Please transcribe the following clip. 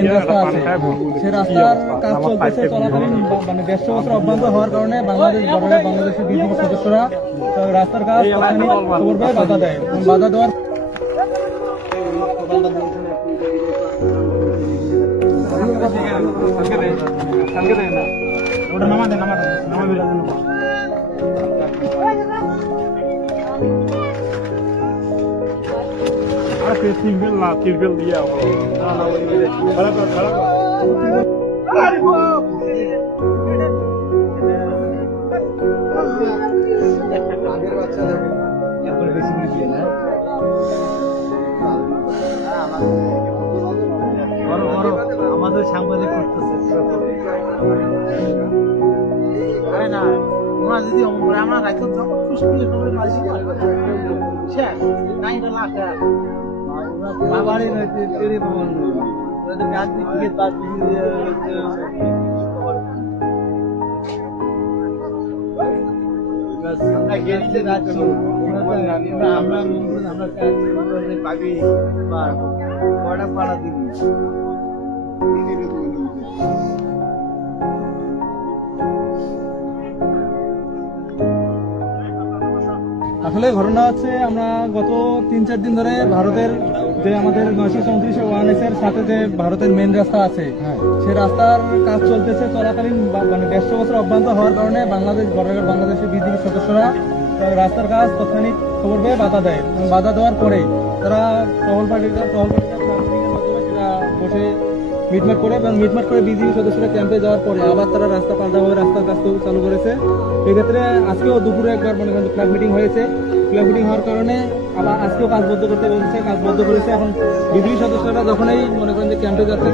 Main রাস্তা আছে, সে রাস্তার কাজ চলতেছে চলাকালীন মানে 150 বছর অব্যাহত হওয়ার কারণে বাংলাদেশ বর্ডারে বাংলাদেশের বিজিবি সদস্যরা রাস্তার কাজ করবে বাধা দেয়। বাধা দেওয়ার টিউবওয়েল দিয়ে আমাদের সাংবাদিক করতেছে না ওরা যদি আমরা রাখতে যখন খুশি বাবারই রয়েছে তেরি ভবন গাছ দিকে তার আমরা গেছে যাচ্ছি আমরা পাবি কটা পাড়া দিবি আসলে ঘটনা হচ্ছে আমরা গত 3-4 দিন ধরে ভারতের যে আমাদের 934 ONS এর সাথে যে ভারতের মেন রাস্তা আছে সেই রাস্তার কাজ চলতেছে চলাকালীন মানে 150 বছর অব্যাহত হওয়ার কারণে বাংলাদেশ বর্ডারের বাংলাদেশের বিজিবি সদস্যরা রাস্তার কাজ তাৎক্ষণিক খবর পেয়ে বাধা দেয়। বাধা দেওয়ার পরে তারা টহল পার্টির মাধ্যমে সেটা বসে মিটমাট করে এবং মিটমাট করে বিজিবি সদস্যরা ক্যাম্পে যাওয়ার পরে আবার তারা রাস্তা পাল্টাভাবে রাস্তার কাজ চালু করেছে। এক্ষেত্রে আজকেও দুপুরে একবার মনে করেন ফ্ল্যাগ মিটিং হয়েছে। ফ্ল্যাগ মিটিং হওয়ার কারণে আবার আজকেও কাজ বন্ধ করতে বলছে, কাজ বন্ধ করেছে। এখন বিজিবি সদস্যরা যখনই মনে করেন যে ক্যাম্পে যাচ্ছে